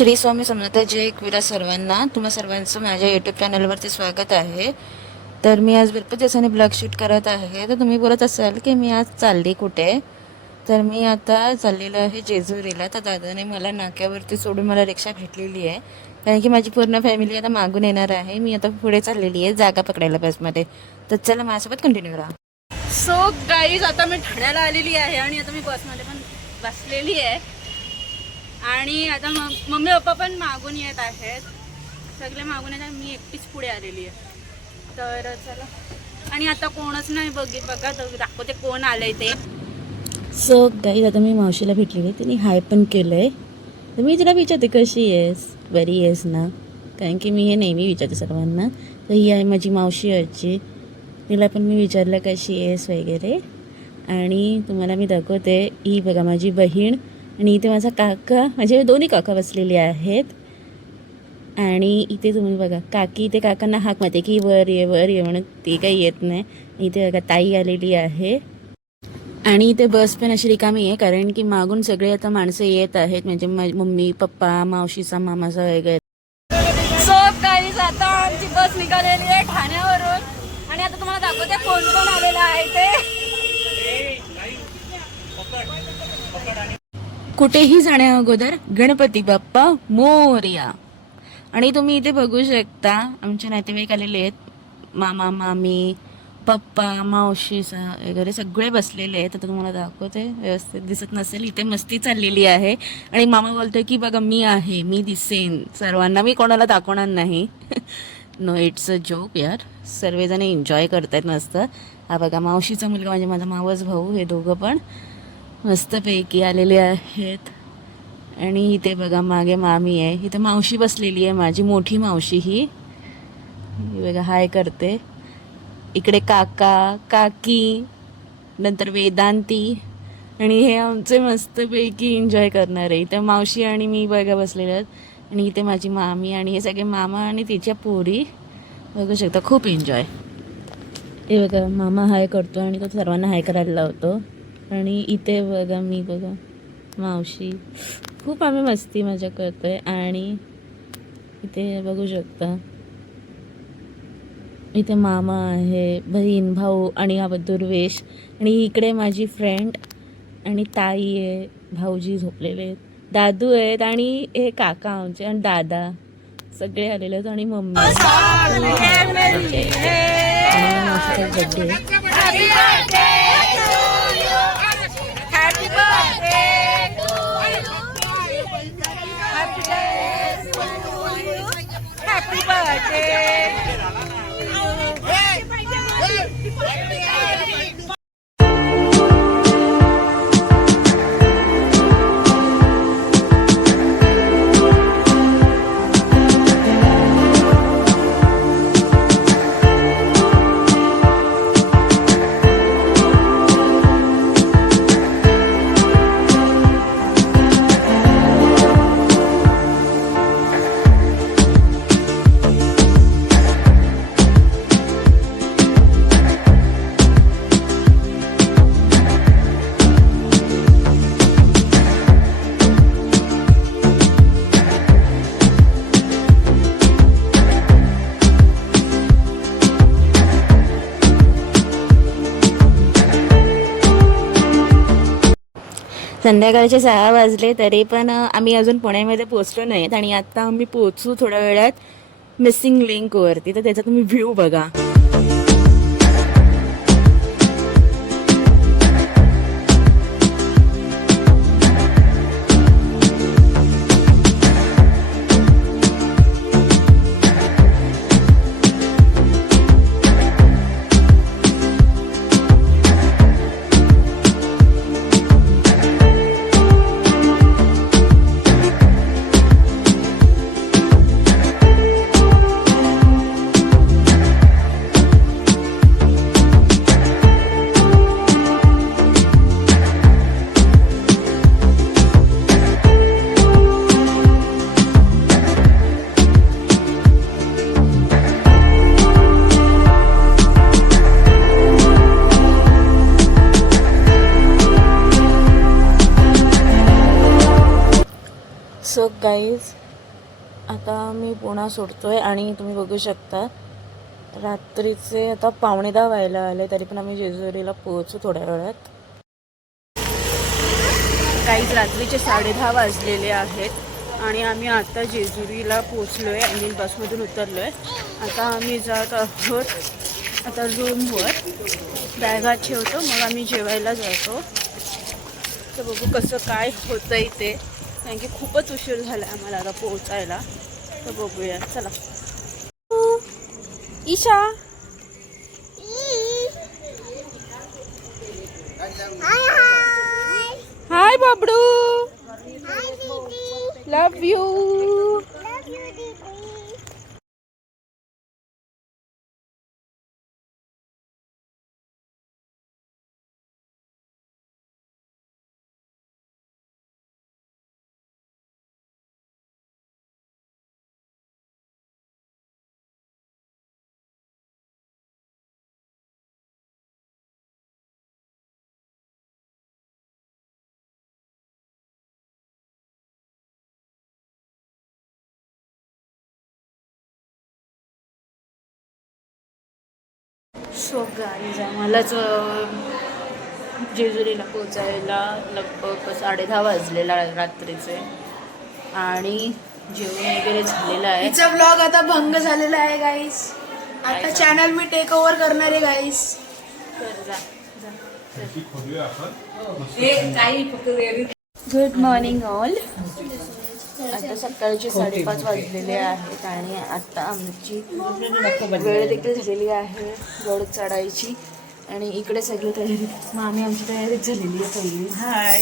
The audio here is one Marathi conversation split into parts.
श्री स्वामी समर्थ जय एकविरा सर्वांना. तुम्हा सर्वांचं माझ्या यूट्यूब चॅनलवरती स्वागत आहे. तर मी आज भरपूर दिवसांनी ब्लॉग शूट करत आहे. तर तुम्ही बोलत असाल की मी आज चालली कुठे, तर मी आता चाललेलं आहे जेजुरीला. तर दादाने मला नाक्यावरती सोडून मला रिक्षा भेटलेली आहे, कारण की माझी पूर्ण फॅमिली आता मागून येणार आहे. मी आता पुढे चाललेली आहे जागा पकडायला बसमध्ये. तर चला माझ्यासोबत कंटिन्यू करा. सो गाईज, आता मी ठाण्याला आलेली आहे आणि आता मी बसमध्ये पण बसलेली आहे आणि आता मम्मी पप्पा पण मागून येत आहेत, सगळे मागून येत आहेत. मी एकटीच पुढे आलेली आहे. तर चला, आणि आता कोणच नाही बघा दाखवते कोण आलंय ते. सो गाईज, आता मी मावशीला भेटलेली आहे. तिने हाय पण केलं आहे. तर मी तिला विचारते कशी आहेस, बरी आहेस ना, कारण की मी हे नेहमी विचारते सर्वांना. तर ही आहे माझी मावशी आजी. तिला पण मी विचारलं कशी आहेस वगैरे. आणि तुम्हाला मी दाखवते, ही बघा माझी बहीण आणि इथे माझा काका, माझे दोन्ही काका बसलेले आहेत. आणि इथे तुम्ही बघा काकी, इथे काकांना हाक मारते की वर ये म्हणून. ती काही येत नाही. इथे बघा ताई आलेली आहे. आणि इथे बस पण अशी रिकामी आहे, कारण की मागून सगळे आता माणसं येत आहेत, म्हणजे मम्मी पप्पा मावशीचा मामाचा वगैरे. सो गाईज, आता आमची बस निघालेली आहे ठाण्यावरून आणि आता तुम्हाला दाखवते कोण कोण आलेलं आहे ते. कुठेही जाण्या अगोदर गणपती बाप्पा मोरया. आणि तुम्ही इथे बघू शकता आमचे नातेवाईक आलेले आहेत, मामा मामी पप्पा मावशीचा वगैरे सगळे बसलेले आहेत. आता तुम्हाला दाखवते, व्यवस्थित दिसत नसेल, इथे मस्ती चाललेली आहे. आणि मामा बोलतोय की बघा मी आहे, मी दिसेन सर्वांना, मी कोणाला दाखवणार नाही. नो, इट्स अ जोक यार. सर्वजण एन्जॉय करतायत मस्त. हा बघा मावशीचा मुलगा म्हणजे माझा मावस भाऊ, हे दोघं पण मस्तपैकी आलेले आहेत. आणि इथे बघा मागे मामी आहे, इथे मावशी बसलेली आहे, माझी मोठी मावशी. ही बघा हाय करते. इकडे काका काकी, नंतर वेदांती, आणि हे आमचे मस्तपैकी एन्जॉय करणार आहे. इथे मावशी आणि मी बघा बसलेले आहेत. आणि इथे माझी मामी आणि हे सगळे मामा आणि तिच्या पोरी बघू शकता, खूप एन्जॉय. हे बघा मामा हाय करतो आणि तो सर्वांना हाय करायला लावतो. आणि इथे बघा मी बघा मावशी, खूप आम्ही मस्ती मजा करतोय. आणि इथे बघू शकता इथे मामा आहे, बहीण भाऊ आणि हा दुर्वेश. आणि इकडे माझी फ्रेंड आणि ताई आहे, भाऊजी झोपलेले आहेत, दादू आहेत आणि हे काका आमचे आणि दादा सगळे आलेले आहेत. आणि मम्मी संध्याकाळचे 6 वाजले, तरी पण आम्ही अजून पुण्यामध्ये पोचलो नाहीत. आणि आता आम्ही पोचू थोड्या वेळात मिसिंग लिंकवरती. तर त्याचा तुम्ही व्ह्यू बघा. सो गाईज, आता मी पुणा सोडतोय आणि तुम्ही बघू शकता रात्रीचे आता 9:15 व्हायला आले, तरी पण आम्ही जेजुरीला पोहोचू थोड्या वेळात. काही रात्रीचे 10:30 वाजलेले आहेत आणि आम्ही आता जेजुरीला पोचलो आहे आणि बसमधून उतरलो आहे. आता आम्ही जात आहोत आता रूमवर, बॅगा ठेवतो मग आम्ही जेवायला जातो. तर बघू कसं काय होतं इथे, कारण की खूपच उशीर झाला आम्हाला आता पोहोचायला. तर बघूया चला. ईशा हाय बाबडू, लव यू. सो गाईज आम्हालाच जेजुरीला पोचायला लगभग 10:30 वाजलेला रात्रीचे आणि जेवण वगैरे झालेलं आहे. तिचा ब्लॉग आता भंग झालेला आहे गाईस. आता चॅनल मी टेक ओव्हर करणार आहे गाईस. Good morning all. आता सकाळचे 5:30 वाजलेले आहेत आणि आता आमची वेळ देखील झालेली आहे गड चढायची आणि इकडे सगळी तयारी. मामी आमची तयारीच झालेली आहे पहिली. हाय,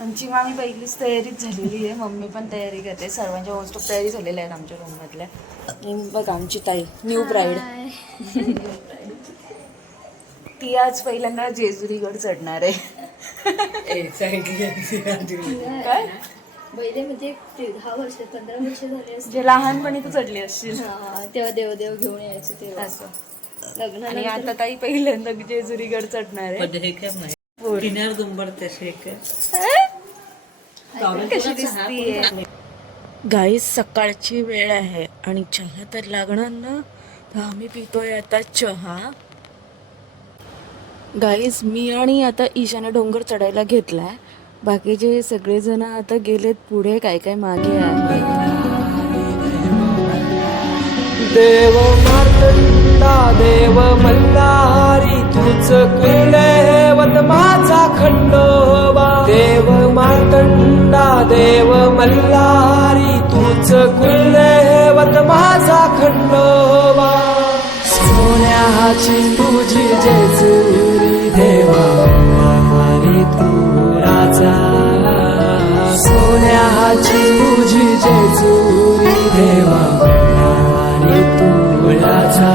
आमची मामी पहिलीच तयारीच झालेली आहे. मम्मी पण तयारी करते. सर्वांच्या मोस्ट ऑफ तयारी झालेल्या आहेत आमच्या रूममधल्या. आणि बघा आमची ताई न्यू ब्राईड. ती आज पहिल्यांदा जेजुरीगड चढणार आहे. काय पहिले म्हणजे 10 वर्ष 15 वर्ष झाले असते. जे लहानपणी तू चढली असशील तेव्हा देवदेव घेऊन यायचं तेव्हा असं. लग्न. आणि आता ताई पहिल्यांदा जेजुरीगड चढणार आहे. कशी दिसतीये गाईस. सकाळची वेळ आहे आणि चहा तर लागणार ना, तर आम्ही पितोय आता चहा. गाईस मी आणि आता ईशाने डोंगर चढायला घेतलाय. बाकीचे सगळेजण आता गेलेत पुढे, काय काय मागे आहे. देव मार्तंडा देव मल्हारी तुझ कुलदैवत माझा खंडोबा. देव मार्तंडा देव मल्हारी तुझ कुलदैवत माझा खंडोबा. सोन्याची तुझी जेजुरी देवा मल्हारी तू राजा. सोन्याची तुझी जेजुरी देवा मल्हारी तू राजा.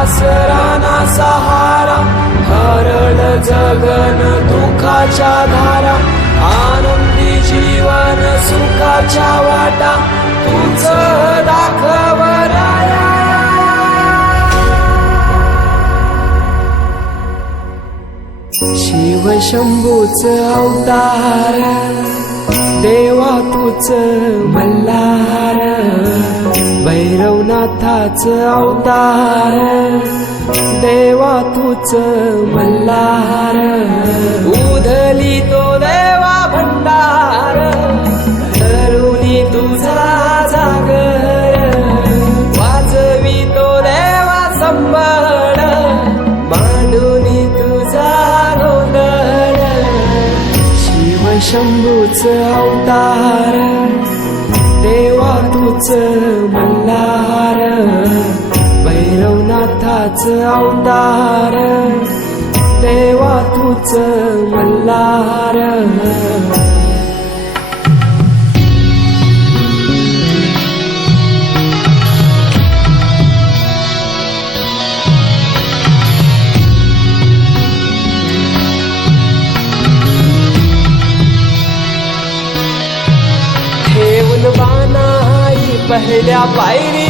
आसराना सहारा हरळ जगन दुःखाच्या धारा. आनंदी जीवन सुखाच्या वाटा तुझ दाखव राया. शिव शंभूच अवतार देवा तुझ मल्हार. भैरवनाथाच अवतार देवा तुझ मल्हार. उधली तो देवा भंडार धरुनी तुझा जागर. वाजवी तो देवा संबळ मांडुनी तुझा गोंधळ. शिव शंभूच अवतार देवा तुझ मल्हार. भैरवनाथाच अवतार देवा तुझ मल्हार. पहिल्या पायरी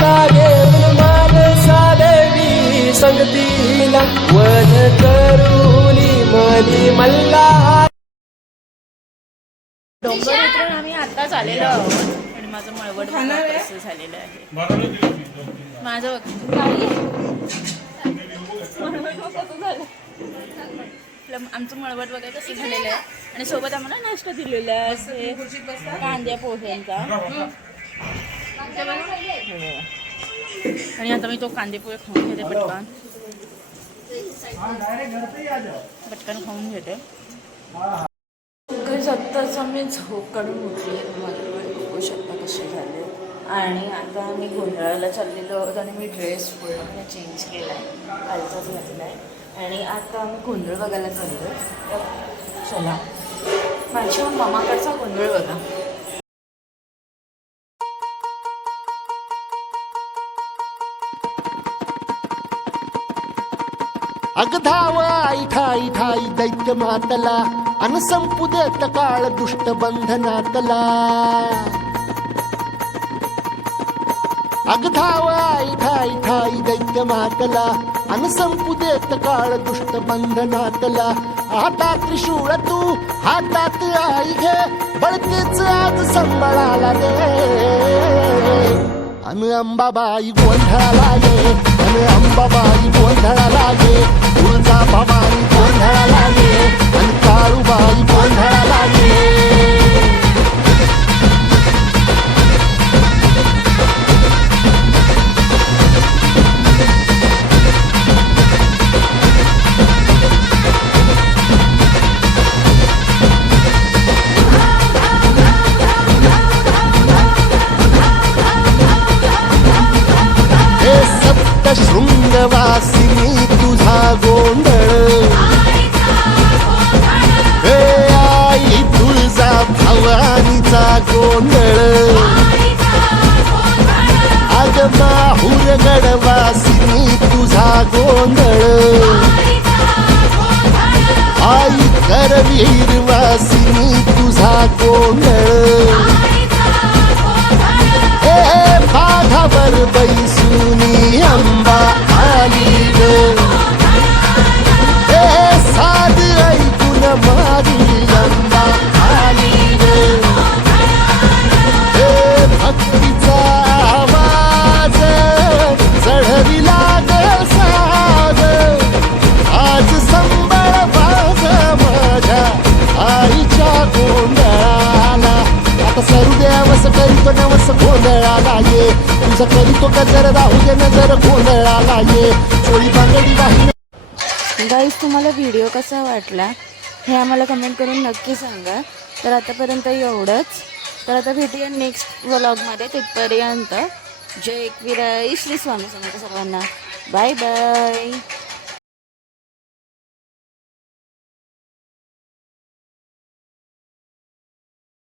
लागेल मानसा देवी संगतीला वध करूनी मनी मल्हार. डोंगर उतरून आम्ही आताच आलेलो आहोत आणि माझं मळवट बघा कसं झालेलं आहे. माझं आमचं मळवट वगैरे कसं झालेलं आहे आणि सोबत आम्हाला नाश्ता दिलेला आहे असे कांद्या पोह्यांचा. आणि आता मी तो कांदे पोहे खाऊन घेते पटकन खाऊन घेते. काही आत्ताच आम्ही झोप काढून उठली आहे. माझे डोळे बघू शकता कसे झाले. आणि आता आम्ही गोंधळाला चाललेलो आहोत आणि मी ड्रेस पूर्णपणे चेंज केला आहे, कालचाच घातला आहे. आणि आता आम्ही गोंधळ बघायला चाललो. तर चला माझ्या मामाकडचा गोंधळ बघा. अगधाव आई ठाई ठाई दैत्य मातला अन संपू देत काळ दुष्ट बंधनातला. अगधाव आई ठाई ठाई दैत्य मातला अन संपू देत काळ दुष्ट बंधनातला. हातात त्रिशूळ तू हातात आई घे बळतेच आज संबळाला दे. अन अंबाबाई गोंधळाला ये अन अंबाबाई गोंधळाला ये. तुळजा भवानी गोंधळाला ये अन काळूबाई गोंधळाला ये. शृंगवासिनी तुझा गोंधळ हे आई तुळजा भवानीचा गोंधळ. अग माहूर गडवासिनी तुझा गोंधळ. आई करवीर वासिनी तुझा गोंधळ. बाघावर बैसुनी अंबा आली ग. साध ऐकून माझी अंबा आली ग. भक्तीचा आवाज चढविला ग साज. आज संबळ वाज माझ्या आईच्या गोंधळाला. आता सरू देवस करीतो नवस गोंधळाला ये. तुझं करीतो गजर राहू दे नजर गोंधळाला ये. चोळी बांगडी वाहिनी. गाईस तुम्हाला व्हिडिओ कसा वाटला हे आम्हाला कमेंट करून नक्की सांगा. तर आतापर्यंत एवढंच. तर आता भेटूया नेक्स्ट व्लॉगमध्ये. तिथपर्यंत जय एकविराई श्री स्वामी समर्थ सर्वांना. Bye bye.